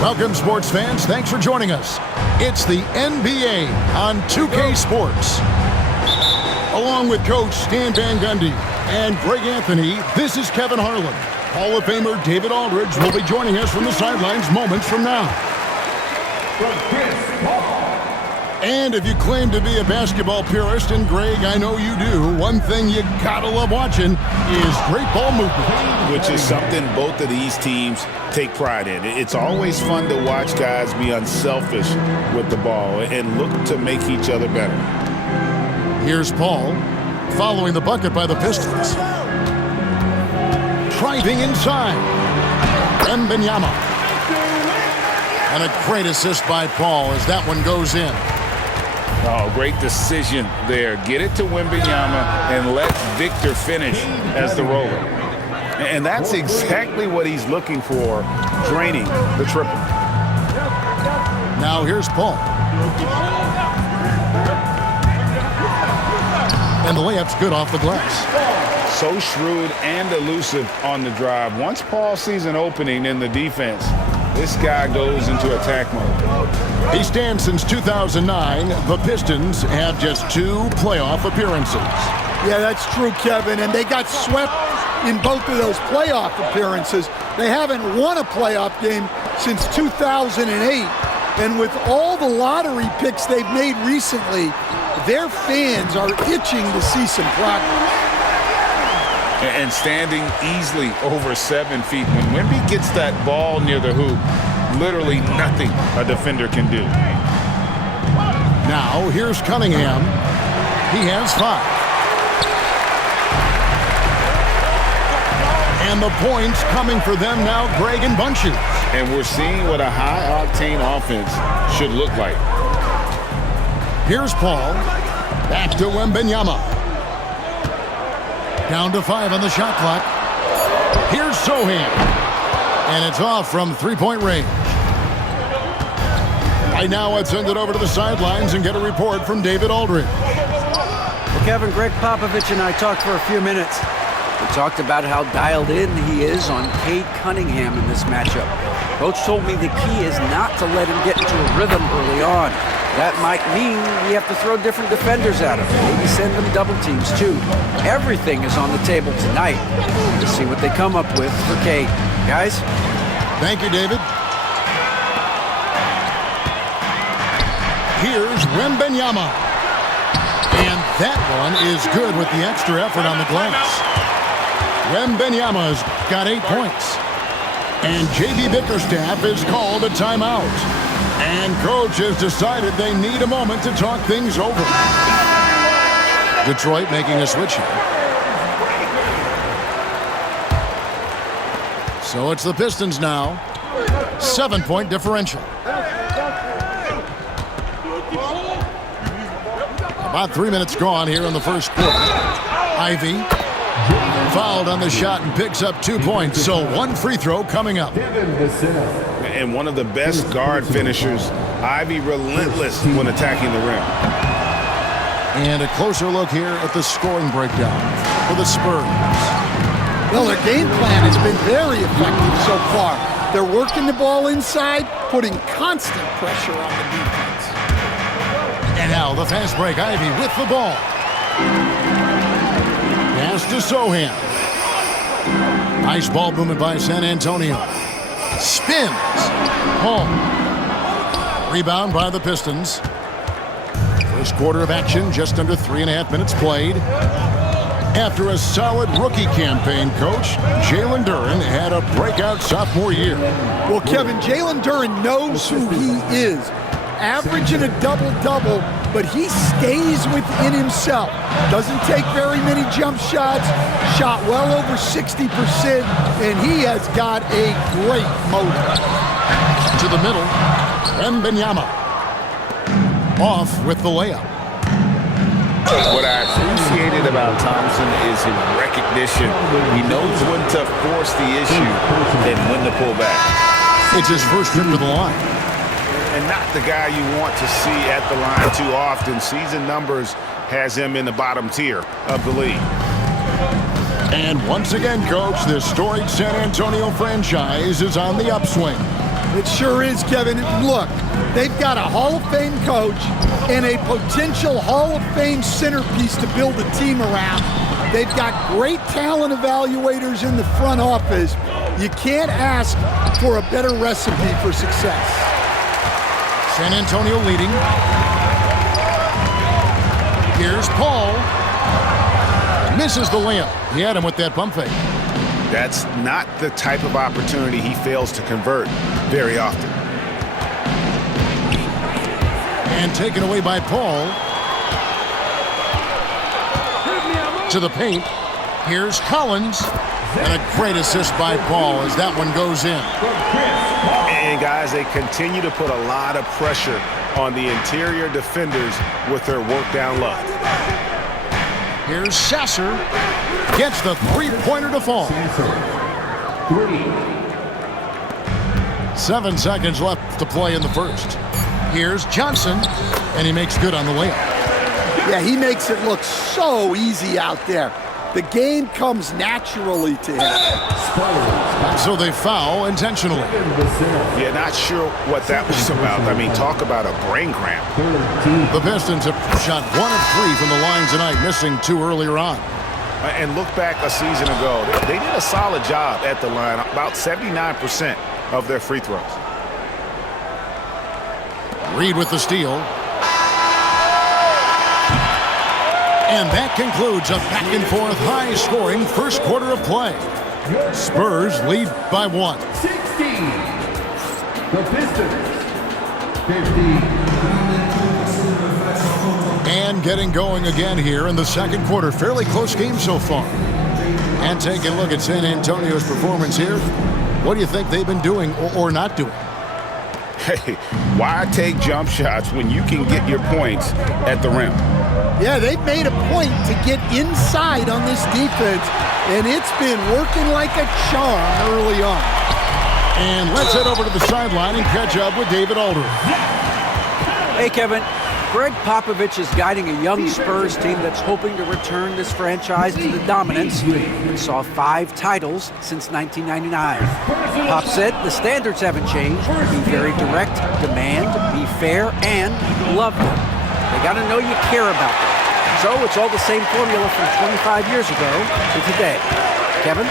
Welcome, sports fans. Thanks for joining us. It's the NBA on 2K Sports. Along with Coach Stan Van Gundy and Greg Anthony, this is Kevin Harlan. Hall of Famer David Aldridge will be joining us from the sidelines moments from now. And if you claim to be a basketball purist, and Greg, I know you do, one thing you gotta love watching is great ball movement. Which is something both of these teams take pride in. It's always fun to watch guys be unselfish with the ball and look to make each other better. Here's Paul, following the bucket by the Pistons. Driving inside. Wembanyama. And a great assist by Paul as that one goes in. Oh, great decision there. Get it to Wembanyama and let Victor finish as the roller. And that's exactly what he's looking for, draining the triple. Now here's Paul. And the layup's good off the glass. So shrewd and elusive on the drive. Once Paul sees an opening in the defense, this guy goes into attack mode. He stands since 2009. The Pistons have just 2 playoff appearances. Yeah, that's true, Kevin. And they got swept in both of those playoff appearances. They haven't won a playoff game since 2008. And with all the lottery picks they've made recently, their fans are itching to see some progress. And standing easily over 7 feet. When Wemby gets that ball near the hoop, literally nothing a defender can do. Now, here's Cunningham. He has 5. And the points coming for them now, Greg, in bunches. And we're seeing what a high-octane offense should look like. Here's Paul. Back to Wembanyama. Down to 5 on the shot clock. Here's Sohan. And it's off from three-point range. Right now, let's send it over to the sidelines and get a report from David Aldridge. Well, Kevin, Greg Popovich and I talked for a few minutes. We talked about how dialed in he is on Cade Cunningham in this matchup. Coach told me the key is not to let him get into a rhythm early on. That might mean we have to throw different defenders at him. Maybe send them double teams, too. Everything is on the table tonight. To see what they come up with for Cade. Guys? Thank you, David. Here's Wembanyama. And that one is good with the extra effort on the glass. Wembanyama's got 8 points. And J.B. Bickerstaff is called a timeout. And coach has decided they need a moment to talk things over. Detroit making a switch here. So it's the Pistons now. 7-point differential. About 3 minutes gone here in the first quarter. Ivy fouled on the shot and picks up 2 points. So 1 free throw coming up. And one of the best guard finishers, Ivy, relentless when attacking the rim. And a closer look here at the scoring breakdown for the Spurs. Well, their game plan has been very effective so far. They're working the ball inside, putting constant pressure on the defense. And now the fast break. Ivy with the ball. Pass to Sohan. Nice ball movement by San Antonio. Spins. Home. Rebound by the Pistons. First quarter of action, just under 3.5 minutes played. After a solid rookie campaign, Coach, Jalen Duren had a breakout sophomore year. Well, Kevin, Jalen Duren knows who he is. Averaging a double-double, but he stays within himself. Doesn't take very many jump shots, shot well over 60%, and he has got a great motor. To the middle, Wembanyama. Off with the layup. What I appreciated about Thompson is his recognition. He knows when to force the issue and when to pull back. It's his first trip to the line. And not the guy you want to see at the line too often. Season numbers has him in the bottom tier of the league. And once again, Coach, this storied San Antonio franchise is on the upswing. It sure is, Kevin. Look, they've got a Hall of Fame coach and a potential Hall of Fame centerpiece to build a team around. They've got great talent evaluators in the front office. You can't ask for a better recipe for success. San Antonio leading. Here's Paul. Misses the layup. He had him with that pump fake. That's not the type of opportunity he fails to convert very often. And taken away by Paul. To the paint. Here's Collins. And a great assist by Paul as that one goes in. And guys, they continue to put a lot of pressure on the interior defenders with their work down low. Here's Sasser. Gets the three-pointer to fall. 7 seconds left to play in the first. Here's Johnson, and he makes good on the layup. Yeah, he makes it look so easy out there. The game comes naturally to him. So they foul intentionally. Yeah, not sure what that was about. I mean, talk about a brain cramp. The Pistons have shot 1 of 3 from the line tonight, missing 2 earlier on. And look back a season ago, they did a solid job at the line, about 79% of their free throws. Reed with the steal. And that concludes a back-and-forth, high-scoring first quarter of play. Spurs lead by 1. 16. The Pistons. 50. And getting going again here in the second quarter. Fairly close game so far. And take a look at San Antonio's performance here. What do you think they've been doing or not doing? Hey, why take jump shots when you can get your points at the rim? Yeah, they've made a point to get inside on this defense, and it's been working like a charm early on. And let's head over to the sideline and catch up with David Aldridge. Hey, Kevin. Greg Popovich is guiding a young Spurs team that's hoping to return this franchise to the dominance that saw 5 titles since 1999. Pop said the standards haven't changed. Be very direct, demand, be fair, and love them. They got to know you care about them. So it's all the same formula from 25 years ago to today. Kevin?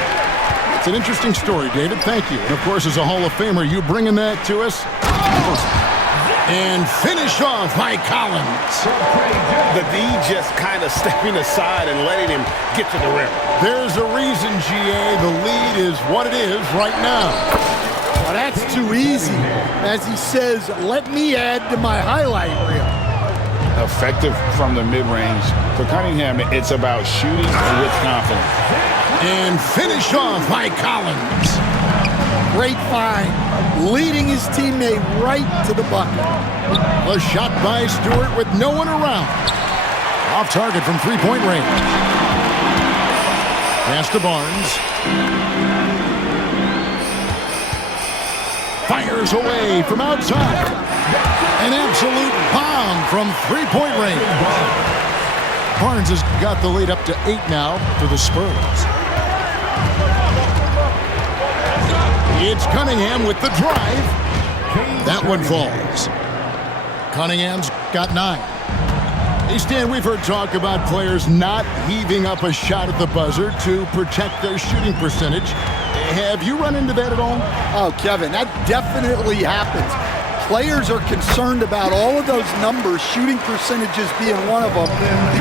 It's an interesting story, David. Thank you. And, of course, as a Hall of Famer, you bringing that to us. And finish off by Collins. The D just kind of stepping aside and letting him get to the rim. There's a reason, GA. The lead is what it is right now. Well, that's too easy. As he says, let me add to my highlight reel. Effective from the mid-range. For Cunningham, it's about shooting with confidence. And finish off by Collins. Great find, leading his teammate right to the bucket. A shot by Stewart with no one around. Off target from three-point range. Pass to Barnes. Fires away from outside. An absolute bomb from three-point range. Barnes has got the lead up to 8 now for the Spurs. It's Cunningham with the drive. That one falls. Cunningham's got 9. Hey, Stan, we've heard talk about players not heaving up a shot at the buzzer to protect their shooting percentage. Have you run into that at all? Oh, Kevin, that definitely happens. Players are concerned about all of those numbers, shooting percentages being one of them,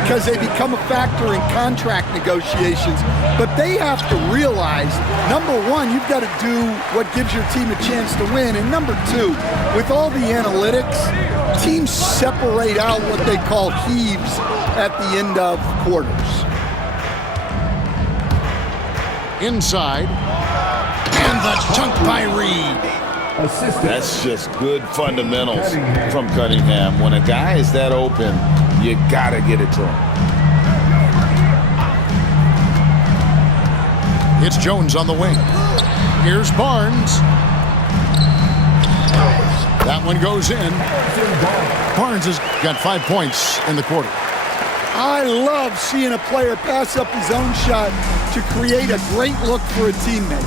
because they become a factor in contract negotiations. But they have to realize, number one, you've got to do what gives your team a chance to win. And number two, with all the analytics, teams separate out what they call heaves at the end of quarters. Inside. And the dunk by Reed. That's just good fundamentals from Cunningham. When a guy is that open, you gotta get it to him. It's Jones on the wing. Here's Barnes. That one goes in. Barnes has got 5 points in the quarter. I love seeing a player pass up his own shot to create a great look for a teammate.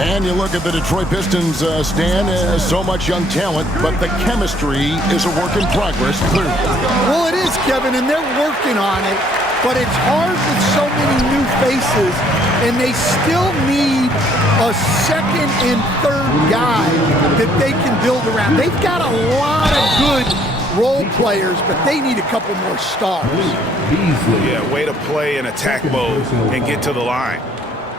And you look at the Detroit Pistons, Stan, so much young talent, but the chemistry is a work in progress, clearly. Well, it is, Kevin, and they're working on it, but it's hard with so many new faces, and they still need a second and third guy that they can build around. They've got a lot of good role players, but they need a couple more stars. Yeah, way to play in attack mode and get to the line.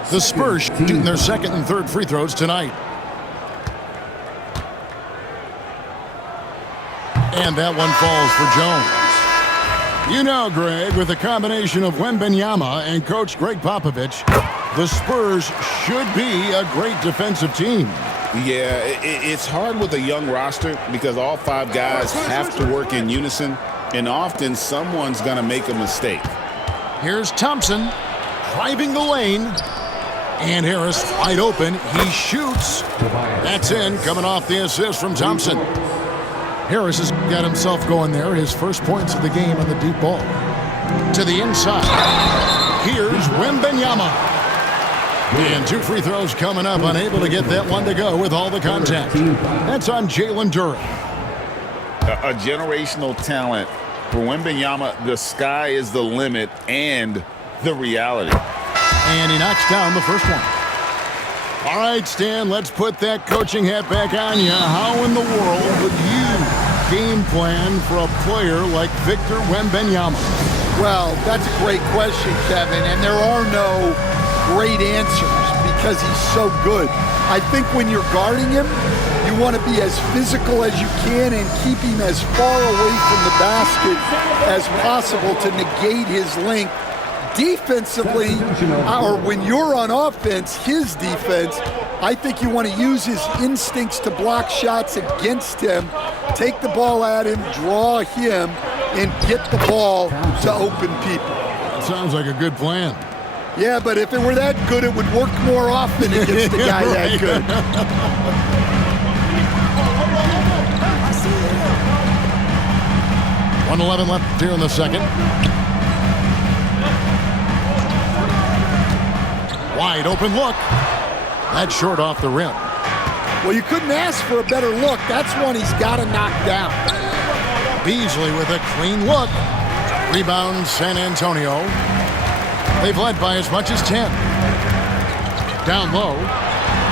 The Spurs shooting their second and third free throws tonight. And that one falls for Jones. You know, Greg, with a combination of Wembanyama and Coach Greg Popovich, the Spurs should be a great defensive team. Yeah, it's hard with a young roster because all 5 guys have to work in unison, and often someone's going to make a mistake. Here's Thompson driving the lane. And Harris wide open. He shoots. That's in, coming off the assist from Thompson. Harris has got himself going there. His first points of the game on the deep ball. To the inside. Here's Wembanyama. And 2 free throws coming up. Unable to get that one to go with all the contact. That's on Jalen Duren. A generational talent. For Wembanyama, the sky is the limit and the reality. And he knocks down the first one. All right, Stan, let's put that coaching hat back on you. How in the world would you game plan for a player like Victor Wembanyama? Well, that's a great question, Kevin, and there are no great answers because he's so good. I think when you're guarding him, you want to be as physical as you can and keep him as far away from the basket as possible to negate his length. Defensively, or when you're on offense, his defense, I think you want to use his instincts to block shots against him, take the ball at him, draw him, and get the ball to open people. Sounds like a good plan. Yeah, but if it were that good, it would work more often against a guy that good. 1:11 left here in the second. Wide open look. That's short off the rim. Well, you couldn't ask for a better look. That's one he's got to knock down. Beasley with a clean look. Rebound, San Antonio. They've led by as much as 10. Down low.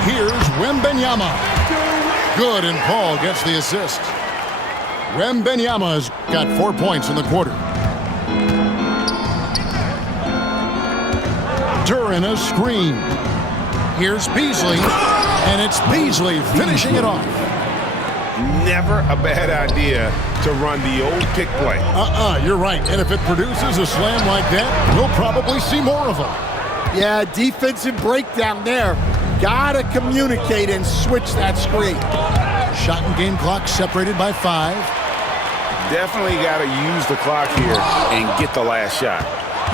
Here's Wembanyama. Good, and Paul gets the assist. Wembanyama's got 4 points in the quarter. Duren a screen. Here's Beasley, and it's Beasley finishing it off. Never a bad idea to run the old pick play. You're right. And if it produces a slam like that, we'll probably see more of them. Yeah, defensive breakdown there. Gotta communicate and switch that screen. Shot and game clock separated by 5. Definitely got to use the clock here and get the last shot.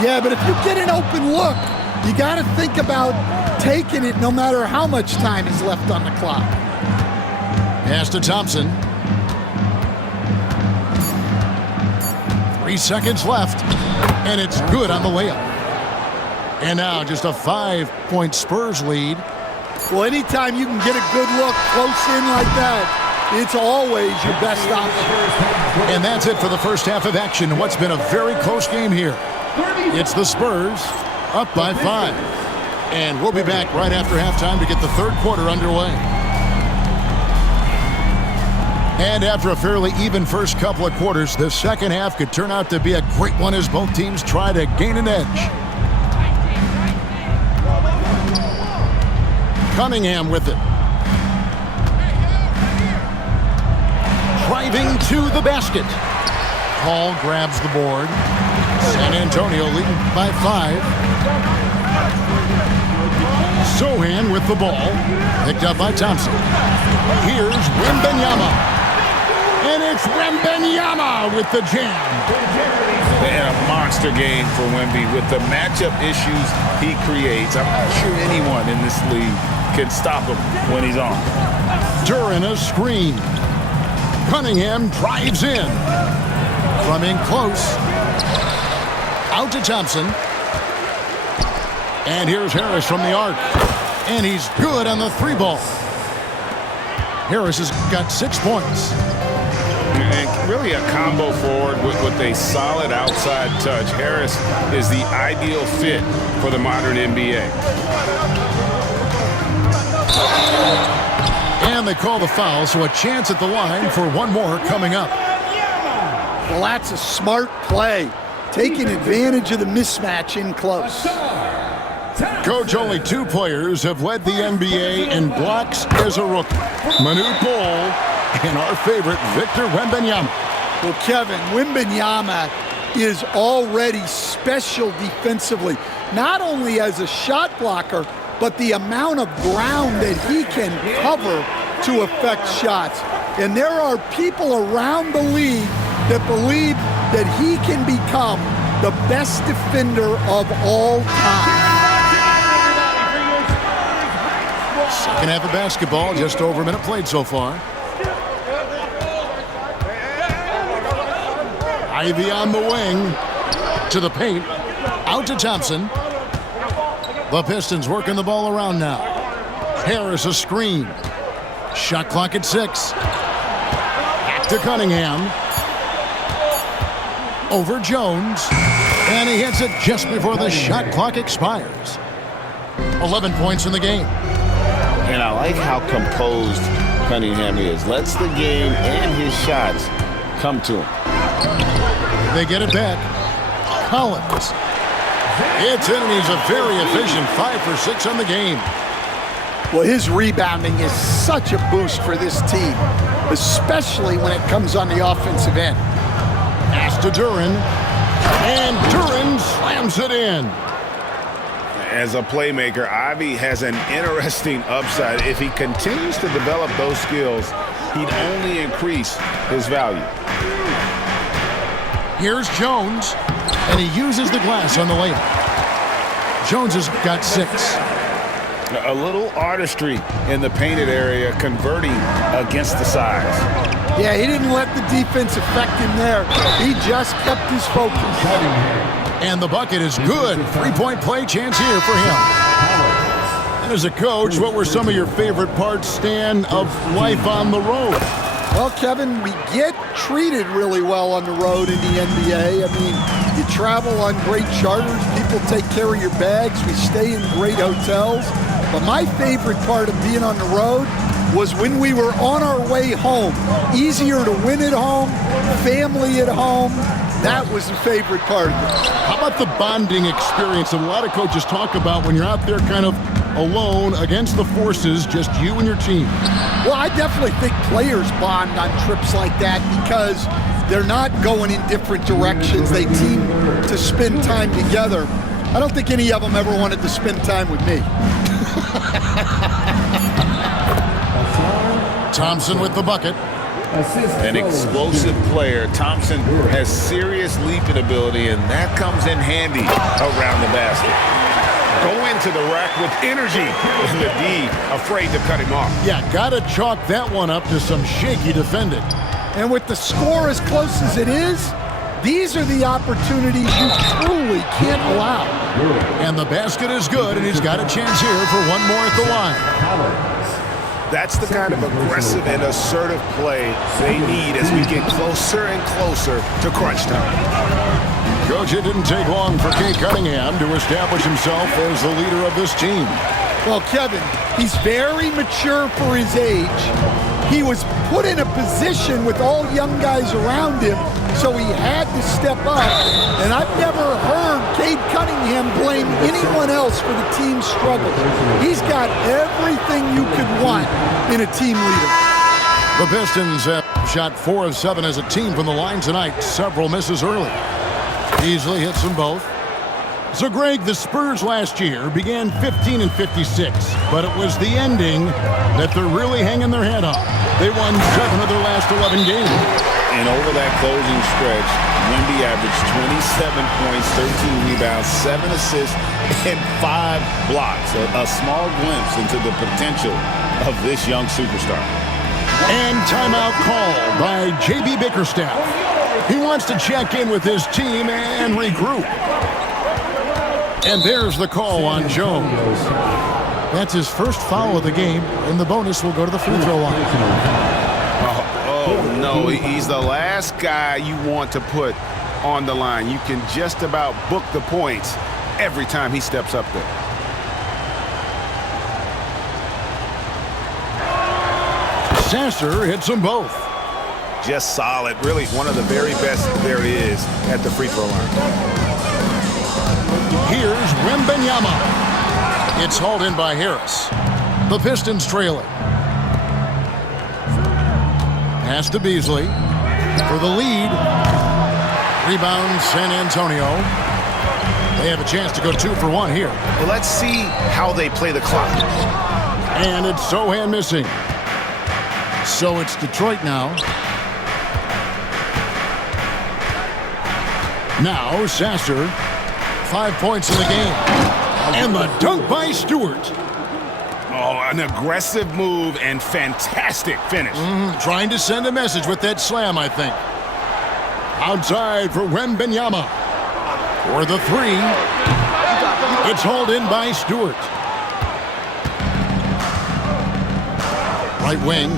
Yeah, but if you get an open look, you got to think about taking it no matter how much time is left on the clock. Pass to Thompson. 3 seconds left, and it's good on the layup. And now just a 5-point Spurs lead. Well, anytime you can get a good look close in like that, it's always your best option. And that's it for the first half of action. What's been a very close game here. It's the Spurs up by 5. And we'll be back right after halftime to get the third quarter underway. And after a fairly even first couple of quarters, the second half could turn out to be a great one as both teams try to gain an edge. Cunningham with it. Driving to the basket. Paul grabs the board. San Antonio leading by 5. Sohan with the ball. Picked up by Thompson. Here's Wembanyama. And it's Wembanyama with the jam. And a monster game for Wemby with the matchup issues he creates. I'm not sure anyone in this league can stop him when he's on. Duren a screen. Cunningham drives in. From in close. Out to Thompson. And here's Harris from the arc. And he's good on the 3-ball. Harris has got 6 points. And really a combo forward with a solid outside touch. Harris is the ideal fit for the modern NBA. And they call the foul, so a chance at the line for one more coming up. Well, that's a smart play, taking advantage of the mismatch in close. Coach, only 2 players have led the NBA in blocks as a rookie. Manute Bol and our favorite, Victor Wembanyama. Well, Kevin, Wembanyama is already special defensively, not only as a shot blocker, but the amount of ground that he can cover to affect shots. And there are people around the league that believe that he can become the best defender of all time. Second half of basketball, just over a minute played so far. Ivy on the wing to the paint, out to Thompson. The Pistons working the ball around now. Harris a screen. Shot clock at 6. Back to Cunningham. Over Jones. And he hits it just before the shot clock expires. 11 points in the game. And I like how composed Cunningham is. Lets the game and his shots come to him. They get it back. Collins. It's in, and he's a very efficient 5 for 6 on the game. Well, his rebounding is such a boost for this team, especially when it comes on the offensive end. Pass to Duren. And Duren slams it in. As a playmaker, Ivy has an interesting upside. If he continues to develop those skills, he'd only increase his value. Here's Jones, and he uses the glass on the layup. Jones has got 6. A little artistry in the painted area, converting against the size. Yeah, he didn't let the defense affect him there. He just kept his focus. And the bucket is good. 3-point play chance here for him. And as a coach, what were some of your favorite parts, Stan, of life on the road? Well, Kevin, we get treated really well on the road in the NBA. I mean, you travel on great charters. People take care of your bags. We stay in great hotels. But my favorite part of being on the road was when we were on our way home. Easier to win at home, family at home. That was the favorite part of it. How about the bonding experience that a lot of coaches talk about when you're out there kind of alone against the forces, just you and your team? Well, I definitely think players bond on trips like that because they're not going in different directions. They team to spend time together. I don't think any of them ever wanted to spend time with me. Thompson with the bucket. An explosive player. Thompson has serious leaping ability, and that comes in handy around the basket. Go into the rack with energy, and the D afraid to cut him off. Yeah, gotta chalk that one up to some shaky defending. And with the score as close as it is, these are the opportunities you truly can't allow. And the basket is good, and he's got a chance here for one more at the line. That's the kind of aggressive and assertive play they need as we get closer and closer to crunch time. Coach, it didn't take long for Kate Cunningham to establish himself as the leader of this team. Well, Kevin, he's very mature for his age. He was put in a position with all young guys around him, so he had to step up. And I've never heard Cade Cunningham blame anyone else for the team's struggle. He's got everything you could want in a team leader. The Pistons have shot 4 of 7 as a team from the line tonight. Several misses early. Easily hits them both. So, Greg, the Spurs last year began 15 and 56, but it was the ending that they're really hanging their head on. They won 7 of their last 11 games. And over that closing stretch, Wemby averaged 27 points, 13 rebounds, 7 assists, and 5 blocks. A small glimpse into the potential of this young superstar. And timeout called by J.B. Bickerstaff. He wants to check in with his team and regroup. And there's the call on Jones. That's his first foul of the game, and the bonus will go to the free throw line. Oh, no, he's the last guy you want to put on the line. You can just about book the points every time he steps up there. Sasser hits them both. Just solid. Really one of the very best there is at the free throw line. Here's Wembanyama. It's hauled in by Harris. The Pistons trail it. Pass to Beasley for the lead. Rebound San Antonio. They have a chance to go 2 for 1 here. Well, let's see how they play the clock. And it's Sohan missing. So it's Detroit now. Now Sasser. 5 points in the game. And the dunk by Stewart. Oh, an aggressive move and fantastic finish. Trying to send a message with that slam, I think. Outside for Wembanyama. For the 3. It's hauled in by Stewart. Right wing.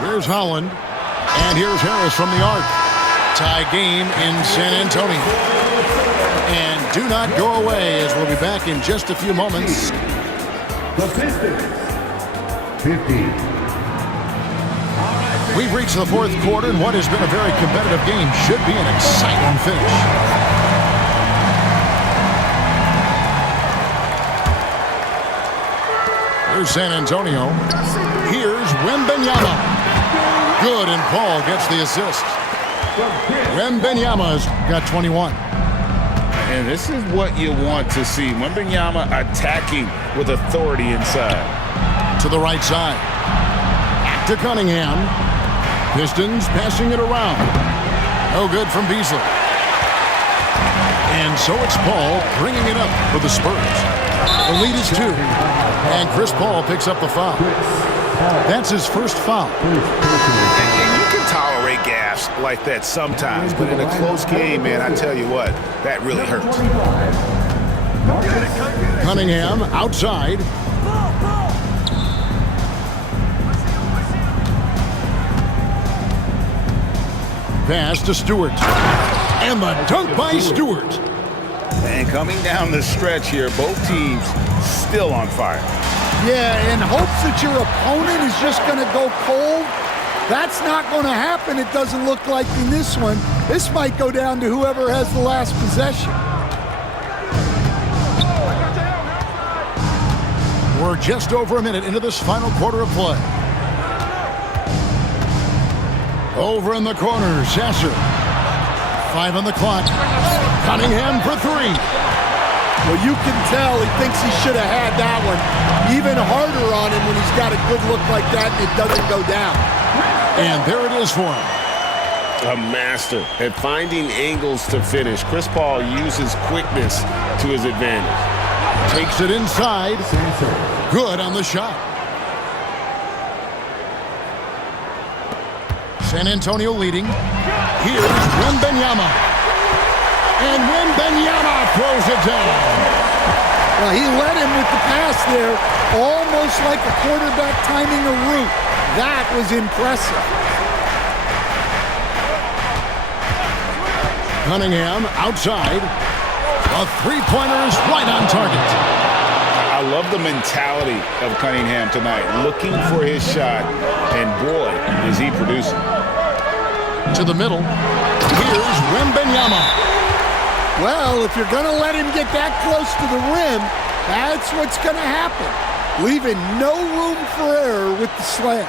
Here's Holland. And here's Harris from the arc. Tie game in San Antonio. And do not go away, as we'll be back in just a few moments. The Pistons, 50. We've reached the fourth quarter, and what has been a very competitive game should be an exciting finish. Here's San Antonio. Here's Wembanyama. Good, and Paul gets the assist. Wembanyama's got 21. And this is what you want to see. Wembanyama attacking with authority inside. To the right side. Back to Cunningham. Pistons passing it around. No good from Beasley. And so it's Paul bringing it up for the Spurs. The lead is 2. And Chris Paul picks up the foul. That's his first foul. And you can tolerate gaffes like that sometimes, but in a close game, man, I tell you what, that really hurts. Cunningham outside. Pass to Stewart. And the dunk by Stewart. And coming down the stretch here, both teams still on fire. Yeah, in hopes that your opponent is just going to go cold. That's not going to happen, it doesn't look like in this one. This might go down to whoever has the last possession. We're just over a minute into this final quarter of play. Over in the corner, Sasser. 5 on the clock. Cunningham for 3. Well, you can tell he thinks he should have had that one even harder on him when he's got a good look like that and it doesn't go down. And there it is for him. A master at finding angles to finish. Chris Paul uses quickness to his advantage. Takes it inside. Good on the shot. San Antonio leading. Here's Wembanyama. And Wembanyama throws it down. Well, he led him with the pass there, almost like a quarterback timing a route. That was impressive. Cunningham outside. A three-pointer is right on target. I love the mentality of Cunningham tonight, looking for his shot, and boy, is he producing. To the middle. Here's Wembanyama. Well, if you're going to let him get that close to the rim, that's what's going to happen. Leaving no room for error with the slam.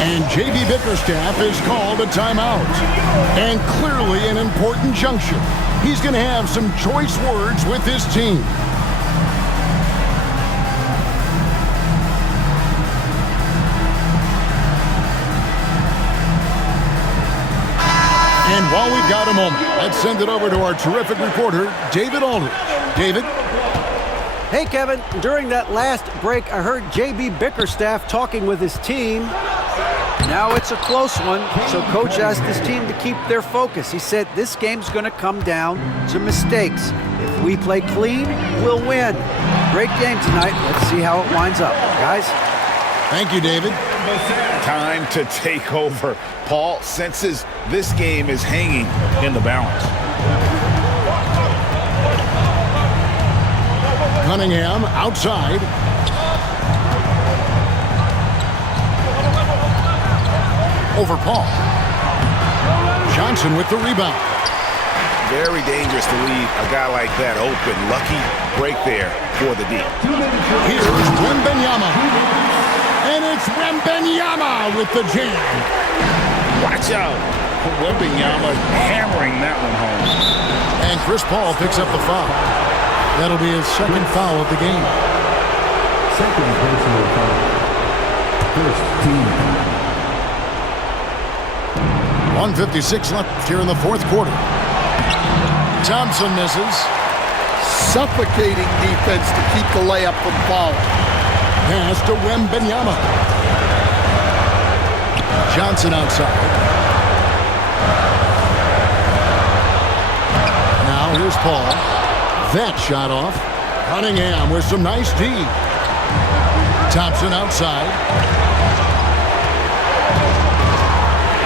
And J.B. Bickerstaff is called a timeout. And clearly an important juncture. He's going to have some choice words with his team. And while we've got a moment, let's send it over to our terrific reporter, David Aldridge. David? Hey, Kevin, during that last break, I heard J.B. Bickerstaff talking with his team. Now it's a close one, so Coach asked his team to keep their focus. He said this game's going to come down to mistakes. If we play clean, we'll win. Great game tonight. Let's see how it winds up. Guys? Thank you, David. Time to take over. Paul senses this game is hanging in the balance. Cunningham outside. Over Paul. Johnson with the rebound. Very dangerous to leave a guy like that open. Lucky break there for the D. Here's Wembanyama. And it's Wembanyama with the jam. Watch out. Wembanyama hammering that one home. And Chris Paul picks up the foul. That'll be his second foul of the game. Second personal foul. First team foul. 1:56 left here in the fourth quarter. Thompson misses. Suffocating defense to keep the layup from falling. Pass to Wembanyama. Johnson outside. Now here's Paul. That shot off. Cunningham with some nice D. Thompson outside.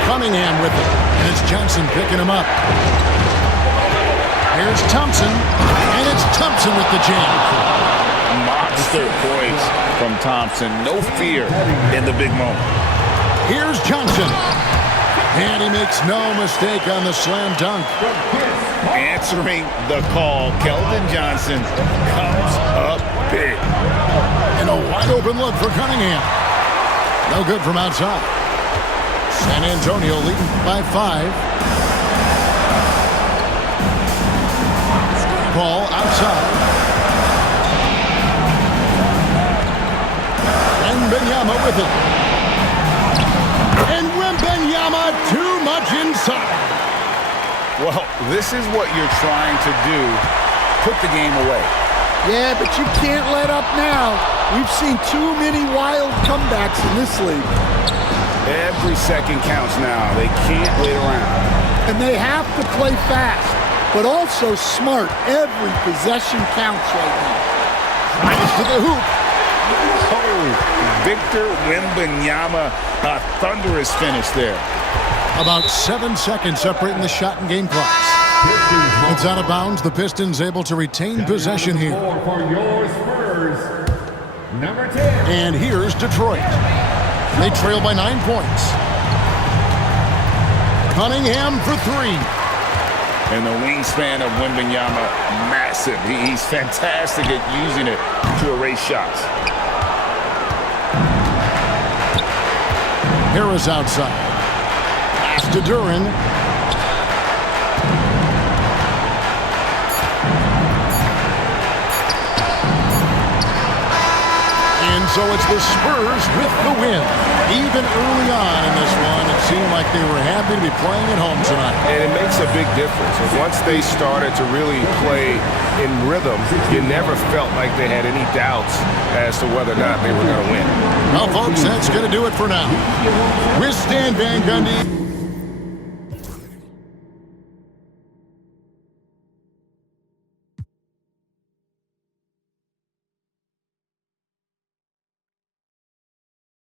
Cunningham with it. And it's Johnson picking him up. Here's Thompson. And it's Thompson with the jam. Monster points from Thompson. No fear in the big moment. Here's Johnson. And he makes no mistake on the slam dunk. Answering the call, Keldon Johnson comes up big. And a wide open look for Cunningham. No good from outside. San Antonio leading by 5. Paul outside. Wembanyama with it. And Wembanyama too much inside. Well, this is what you're trying to do. Put the game away. Yeah, but you can't let up now. We've seen too many wild comebacks in this league. Every second counts now. They can't wait around. And they have to play fast, but also smart. Every possession counts right now. Drives to the hoop. Oh, Victor Wembanyama, a thunderous finish there. About 7 seconds separating the shot and game clocks. It's out of bounds. The Pistons able to retain possession here. For your Spurs, number 10. And here's Detroit. They trail by 9 points. Cunningham for 3. And the wingspan of Wembanyama, massive. He's fantastic at using it to erase shots. Harris outside. Pass to Duran. And so it's the Spurs with the win. Even early on in this one, it seemed like they were happy to be playing at home tonight. And it makes a big difference. Once they started to really play in rhythm, you never felt like they had any doubts as to whether or not they were going to win. Well, folks, that's going to do it for now. With Stan Van Gundy.